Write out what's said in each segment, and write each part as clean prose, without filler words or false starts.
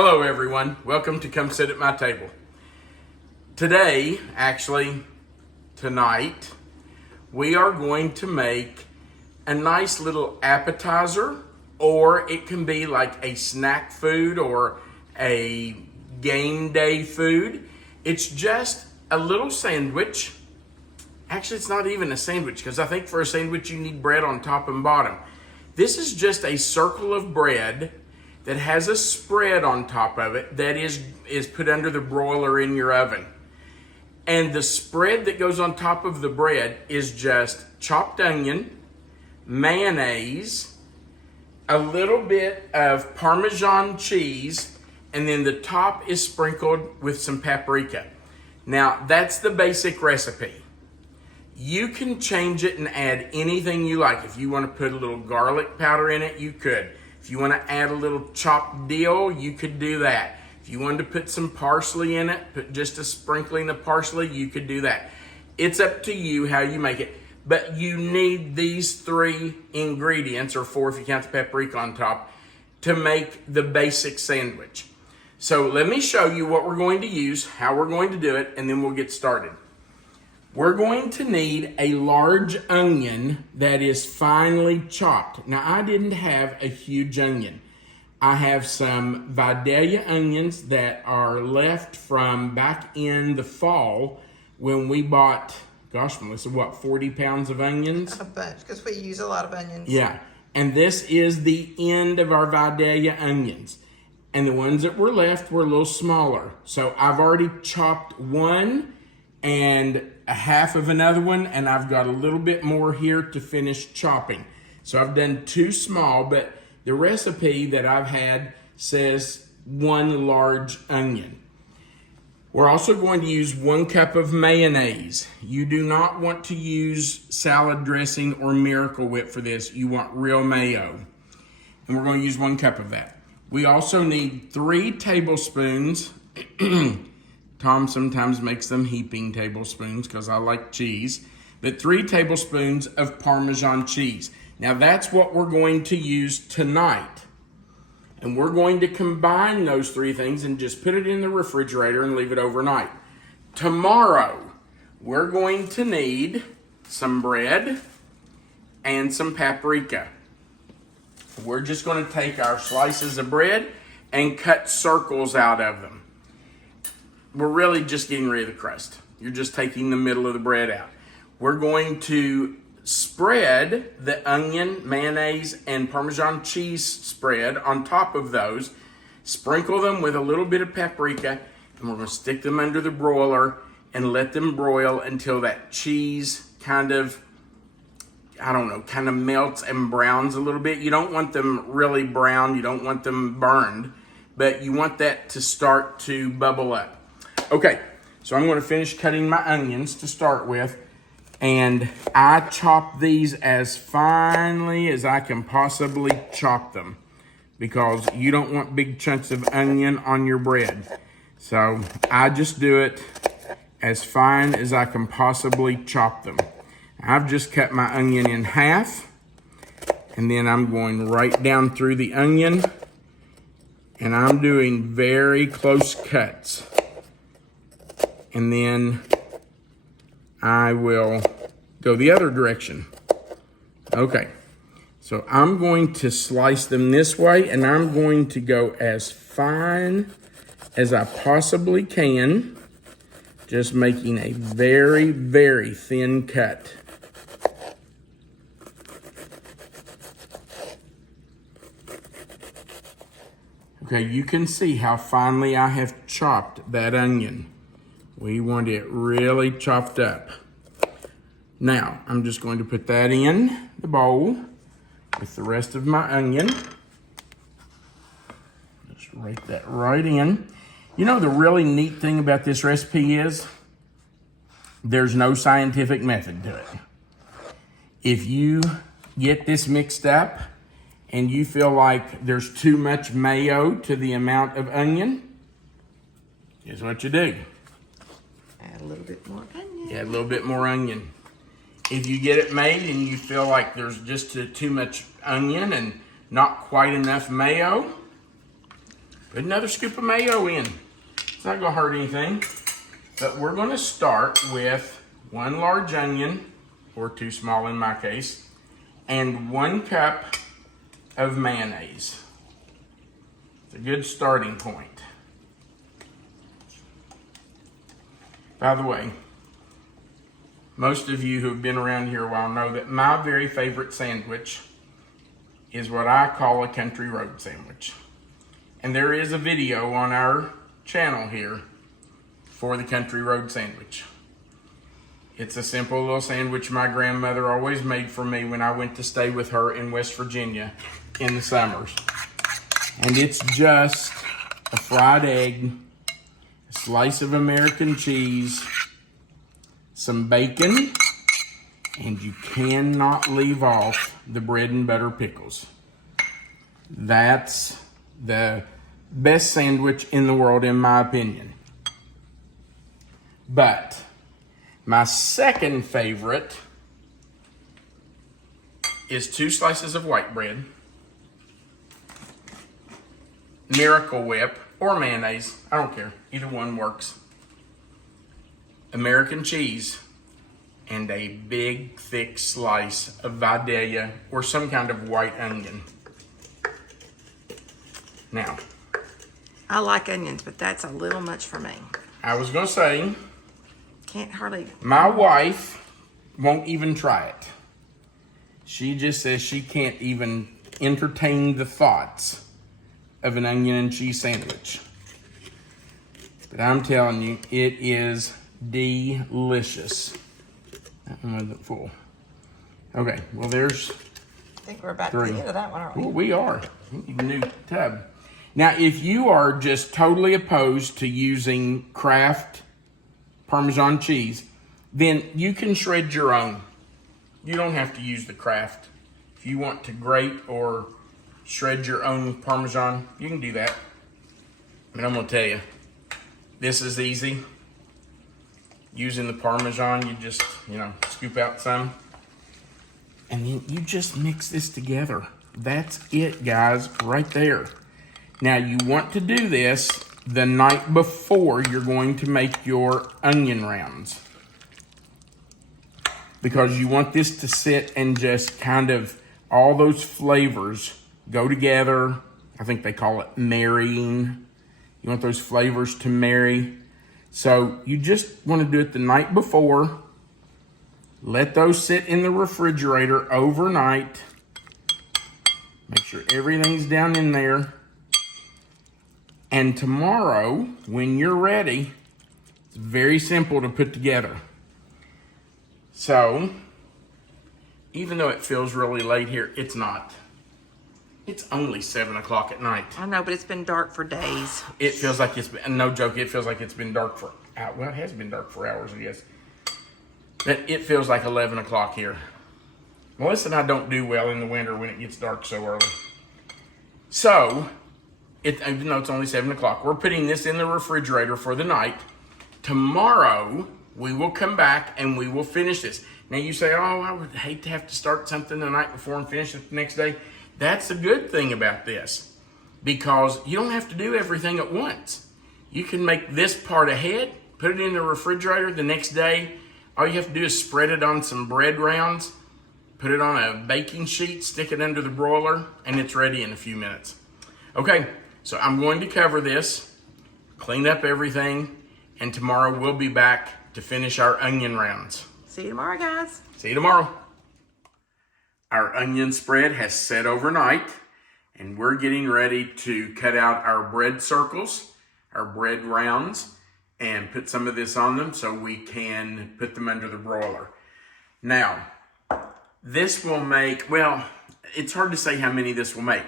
Hello everyone, welcome to Come Sit at My Table. Today, actually tonight, we are going to make a nice little appetizer, or it can be like a snack food or a game day food. It's just a little sandwich. Actually, it's not even a sandwich because I think for a sandwich you need bread on top and bottom. This is just a circle of bread that has a spread on top of it that is put under the broiler in your oven. And the spread that goes on top of the bread is just chopped onion, mayonnaise, a little bit of Parmesan cheese, and then the top is sprinkled with some paprika. Now, that's the basic recipe. You can change it and add anything you like. If you want to put a little garlic powder in it, you could. If you want to add a little chopped dill, you could do that. If you wanted to put some parsley in it, put just a sprinkling of parsley, you could do that. It's up to you how you make it. But you need these three ingredients, or four if you count the paprika on top, to make the basic sandwich. So let me show you what we're going to use, how we're going to do it, and then we'll get started. We're going to need a large onion that is finely chopped. Now, I didn't have a huge onion. I have some Vidalia onions that are left from back in the fall when we bought, gosh, Melissa, what, 40 pounds of onions? A bunch, because we use a lot of onions. Yeah, and this is the end of our Vidalia onions. And the ones that were left were a little smaller. So I've already chopped one and a half of another one, and I've got a little bit more here to finish chopping. So I've done two small, but the recipe that I've had says one large onion. We're also going to use 1 cup of mayonnaise. You do not want to use salad dressing or Miracle Whip for this. You want real mayo. And we're going to use 1 cup of that. We also need 3 tablespoons. Tom sometimes makes them heaping tablespoons because I like cheese. But 3 tablespoons of Parmesan cheese. Now that's what we're going to use tonight. And we're going to combine those 3 things and just put it in the refrigerator and leave it overnight. Tomorrow, we're going to need some bread and some paprika. We're just going to take our slices of bread and cut circles out of them. We're really just getting rid of the crust. You're just taking the middle of the bread out. We're going to spread the onion, mayonnaise, and Parmesan cheese spread on top of those. Sprinkle them with a little bit of paprika, and we're going to stick them under the broiler and let them broil until that cheese kind of melts and browns a little bit. You don't want them really brown. You don't want them burned, but you want that to start to bubble up. Okay, so I'm going to finish cutting my onions to start with, and I chop these as finely as I can possibly chop them because you don't want big chunks of onion on your bread. So I just do it as fine as I can possibly chop them. I've just cut my onion in half, and then I'm going right down through the onion, and I'm doing very close cuts. And then I will go the other direction. Okay, so I'm going to slice them this way, and I'm going to go as fine as I possibly can, just making a very, very thin cut. Okay, you can see how finely I have chopped that onion. We want it really chopped up. Now, I'm just going to put that in the bowl with the rest of my onion. Just rake that right in. You know, the really neat thing about this recipe is there's no scientific method to it. If you get this mixed up and you feel like there's too much mayo to the amount of onion, here's what you do. Add a little bit more onion. Add a little bit more onion. If you get it made and you feel like there's just too much onion and not quite enough mayo, Put another scoop of mayo in. It's not gonna hurt anything. But we're gonna start with 1 large onion, or 2 small in my case, and 1 cup of mayonnaise. It's a good starting point. By the way, most of you who have been around here a while know that my very favorite sandwich is what I call a country road sandwich. And there is a video on our channel here for the country road sandwich. It's a simple little sandwich my grandmother always made for me when I went to stay with her in West Virginia in the summers. And it's just a fried egg, a slice of American cheese, some bacon, and you cannot leave off the bread and butter pickles. That's the best sandwich in the world, in my opinion. But my second favorite is 2 slices of white bread, Miracle Whip, or mayonnaise, I don't care, either one works, American cheese, and a big thick slice of Vidalia or some kind of white onion. Now, I like onions, but that's a little much for me. I was gonna say, Can't hardly. my wife won't even try it. She just says she can't even entertain the thoughts of an onion and cheese sandwich. But I'm telling you, it is delicious. That one wasn't full. Okay, well there's I think we're about 3. to the end of that one, aren't we? Well, we are. We need a new tub. Now, if you are just totally opposed to using Kraft Parmesan cheese, then you can shred your own. You don't have to use the Kraft. If you want to grate or shred your own Parmesan, you can do that. But I'm gonna tell you, this is easy. Using the Parmesan, you just, scoop out some. And then you just mix this together. That's it, guys, right there. Now, you want to do this the night before you're going to make your onion rounds, because you want this to sit and just kind of, all those flavors go together. I think they call it marrying. You want those flavors to marry. So you just want to do it the night before. Let those sit in the refrigerator overnight. Make sure everything's down in there. And tomorrow, when you're ready, it's very simple to put together. So, even though it feels really late here, it's not. It's only 7 o'clock at night. I know, but it's been dark for days. It feels like it's been, no joke, it feels like it's been dark for, well, it has been dark for hours, I guess. But it feels like 11 o'clock here. Melissa and I don't do well in the winter when it gets dark so early. So, even though it's only 7 o'clock, we're putting this in the refrigerator for the night. Tomorrow, we will come back and we will finish this. Now you say, oh, I would hate to have to start something the night before and finish it the next day. That's the good thing about this, because you don't have to do everything at once. You can make this part ahead, put it in the refrigerator the next day. All you have to do is spread it on some bread rounds, put it on a baking sheet, stick it under the broiler, and it's ready in a few minutes. Okay, so I'm going to cover this, clean up everything, and tomorrow we'll be back to finish our onion rounds. See you tomorrow, guys. See you tomorrow. Our onion spread has set overnight, and we're getting ready to cut out our bread circles, our bread rounds, and put some of this on them so we can put them under the broiler. Now, this will make, well, it's hard to say how many this will make.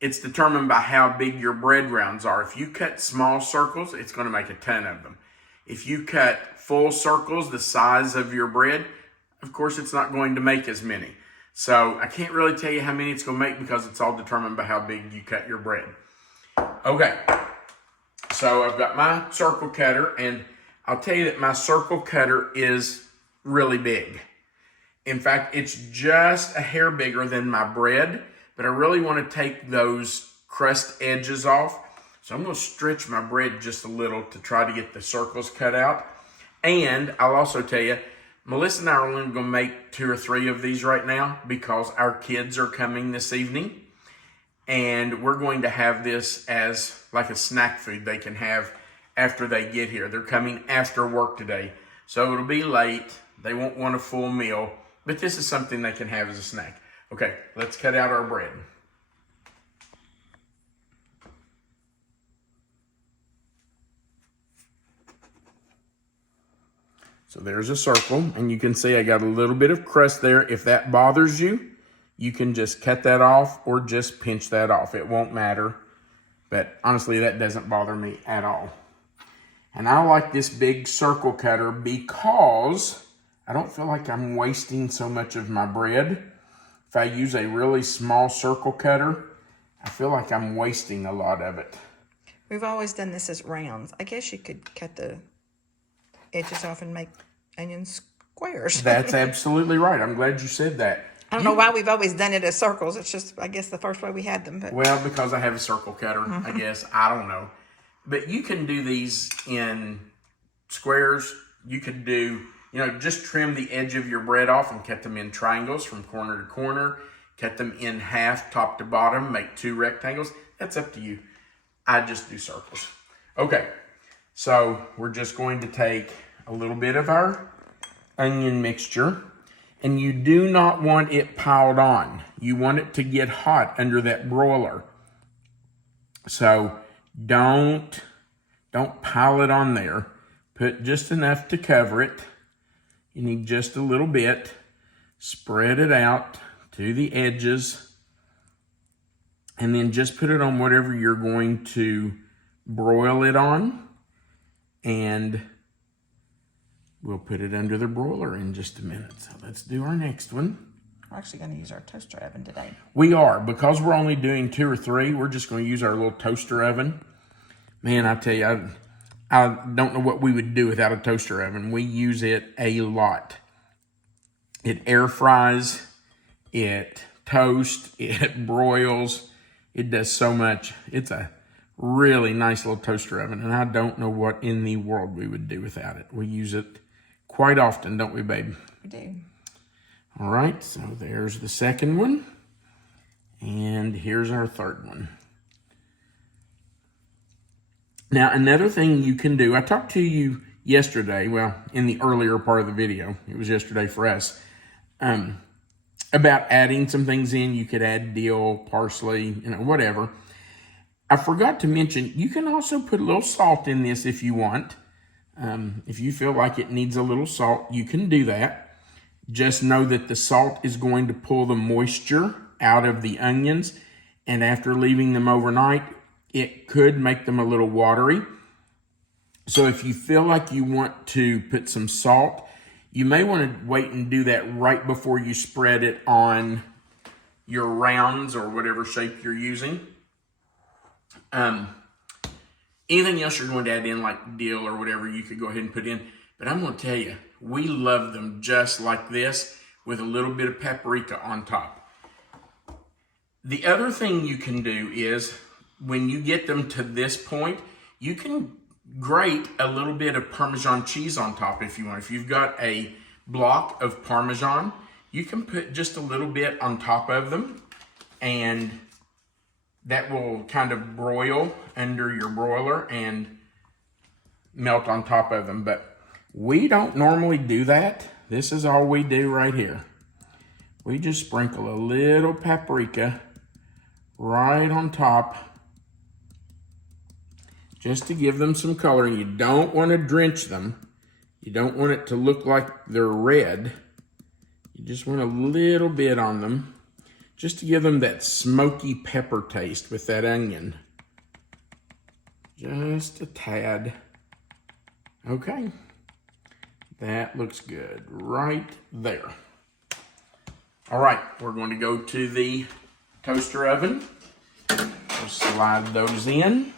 It's determined by how big your bread rounds are. If you cut small circles, it's going to make a ton of them. If you cut full circles the size of your bread, of course, it's not going to make as many. So I can't really tell you how many it's going to make because it's all determined by how big you cut your bread. Okay, so I've got my circle cutter, and I'll tell you that my circle cutter is really big. In fact, it's just a hair bigger than my bread, but I really want to take those crust edges off. So I'm going to stretch my bread just a little to try to get the circles cut out. And I'll also tell you, Melissa and I are only going to make 2 or 3 of these right now because our kids are coming this evening. And we're going to have this as like a snack food they can have after they get here. They're coming after work today. So it'll be late. They won't want a full meal. But this is something they can have as a snack. Okay, let's cut out our bread. So there's a circle, and you can see I got a little bit of crust there. If that bothers you, you can just cut that off or just pinch that off. It won't matter, but honestly, that doesn't bother me at all. And I like this big circle cutter because I don't feel like I'm wasting so much of my bread. If I use a really small circle cutter, I feel like I'm wasting a lot of it. We've always done this as rounds. I guess you could cut the edges off and make onion squares. That's absolutely right. I'm glad you said that. I don't know why we've always done it as circles. It's just, I guess, the first way we had them. But well, because I have a circle cutter, I guess. I don't know. But you can do these in squares. You could do, just trim the edge of your bread off and cut them in triangles from corner to corner. Cut them in half, top to bottom. Make 2 rectangles. That's up to you. I just do circles. Okay. So we're just going to take a little bit of our onion mixture, and you do not want it piled on. You want it to get hot under that broiler. So don't pile it on there. Put just enough to cover it. You need just a little bit. Spread it out to the edges, and then just put it on whatever you're going to broil it on. And we'll put it under the broiler in just a minute. So let's do our next one. we're actually going to use our toaster oven today. We are. Because we're only doing 2 or 3, we're just going to use our little toaster oven. Man, I tell you, I don't know what we would do without a toaster oven. We use it a lot. It air fries, it toasts, it broils. It does so much. It's a really nice little toaster oven, and I don't know what in the world we would do without it. We use it quite often, don't we, babe? We do. All right, so there's the second one, and here's our third one. Now, another thing you can do, I talked to you yesterday, well, in the earlier part of the video, it was yesterday for us, about adding some things in. You could add dill, parsley, whatever. I forgot to mention, you can also put a little salt in this if you want. If you feel like it needs a little salt, you can do that. Just know that the salt is going to pull the moisture out of the onions, and after leaving them overnight, it could make them a little watery. So if you feel like you want to put some salt, you may want to wait and do that right before you spread it on your rounds or whatever shape you're using. Anything else you're going to add in, like dill or whatever, you could go ahead and put in. But I'm going to tell you, we love them just like this with a little bit of paprika on top. The other thing you can do is, when you get them to this point, you can grate a little bit of Parmesan cheese on top if you want. If you've got a block of Parmesan, you can put just a little bit on top of them, and that will kind of broil under your broiler and melt on top of them. But we don't normally do that. This is all we do right here. We just sprinkle a little paprika right on top, just to give them some color. You don't want to drench them. You don't want it to look like they're red. You just want a little bit on them, just to give them that smoky pepper taste with that onion. Just a tad. Okay. That looks good right there. All right, we're going to go to the toaster oven. We'll slide those in.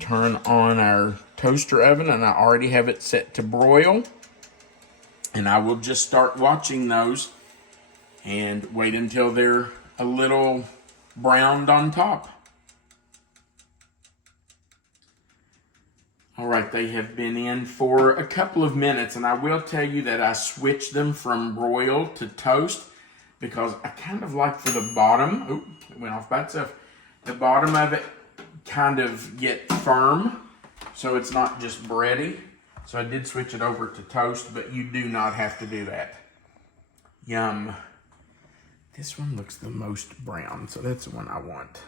Turn on our toaster oven, and I already have it set to broil. And I will just start watching those and wait until they're a little browned on top. All right, they have been in for a couple of minutes, and I will tell you that I switched them from broil to toast because I kind of like for the bottom, oh, it went off by itself, the bottom of it kind of get firm, so it's not just bready. So I did switch it over to toast, but you do not have to do that. Yum. This one looks the most brown, so that's the one I want.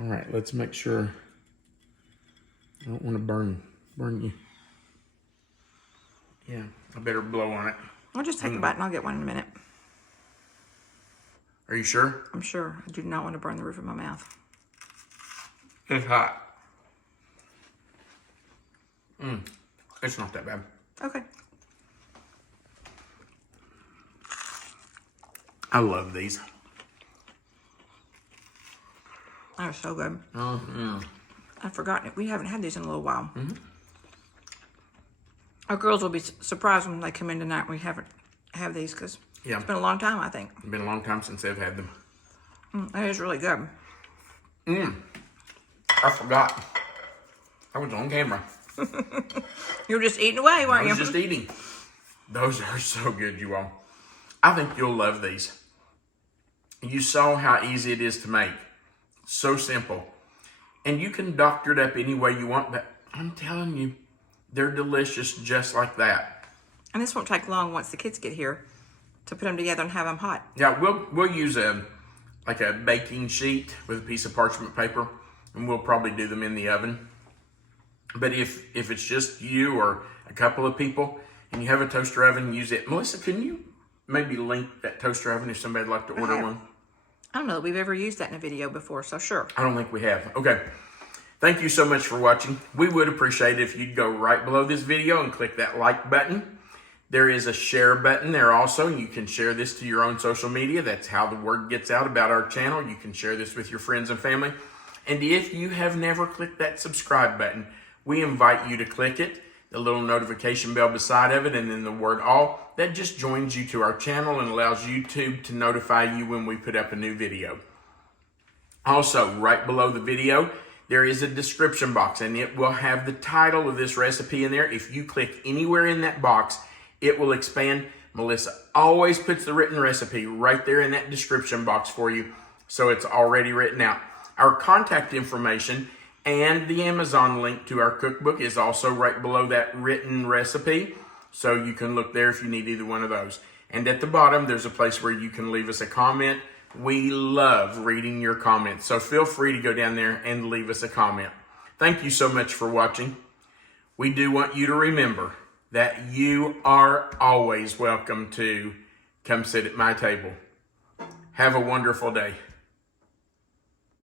All right, let's make sure. I don't want to burn you. Yeah, I better blow on it. I'll just take a bite and I'll get one in a minute. Are you sure? I'm sure. I do not want to burn the roof of my mouth. It's hot. It's not that bad. Okay. I love these. They're so good. Oh, yeah. I've forgotten it. We haven't had these in a little while. Our girls will be surprised when they come in tonight and we haven't have these because it's been a long time, I think. It's been a long time since they've had them. That is really good. I forgot. I was on camera. You were just eating away, weren't you? I was just eating. Those are so good, you all. I think you'll love these. You saw how easy it is to make. So simple. And you can doctor it up any way you want, but I'm telling you, they're delicious just like that. And this won't take long once the kids get here to put them together and have them hot. Yeah, we'll use like a baking sheet with a piece of parchment paper, and we'll probably do them in the oven. But if it's just you or a couple of people and you have a toaster oven, use it. Melissa, can you maybe link that toaster oven if somebody'd like to order one? I don't know that we've ever used that in a video before, so sure. I don't think we have. Okay. Thank you so much for watching. We would appreciate it if you'd go right below this video and click that like button. There is a share button there also. You can share this to your own social media. That's how the word gets out about our channel. You can share this with your friends and family. And if you have never clicked that subscribe button, we invite you to click it, the little notification bell beside of it, and then the word all. That just joins you to our channel and allows YouTube to notify you when we put up a new video. Also, right below the video, there is a description box, and it will have the title of this recipe in there. If you click anywhere in that box, it will expand. Melissa always puts the written recipe right there in that description box for you, so it's already written out. Our contact information and the Amazon link to our cookbook is also right below that written recipe, so you can look there if you need either one of those. And at the bottom, there's a place where you can leave us a comment. We love reading your comments, so feel free to go down there and leave us a comment. Thank you so much for watching. We do want you to remember that you are always welcome to come sit at my table. Have a wonderful day.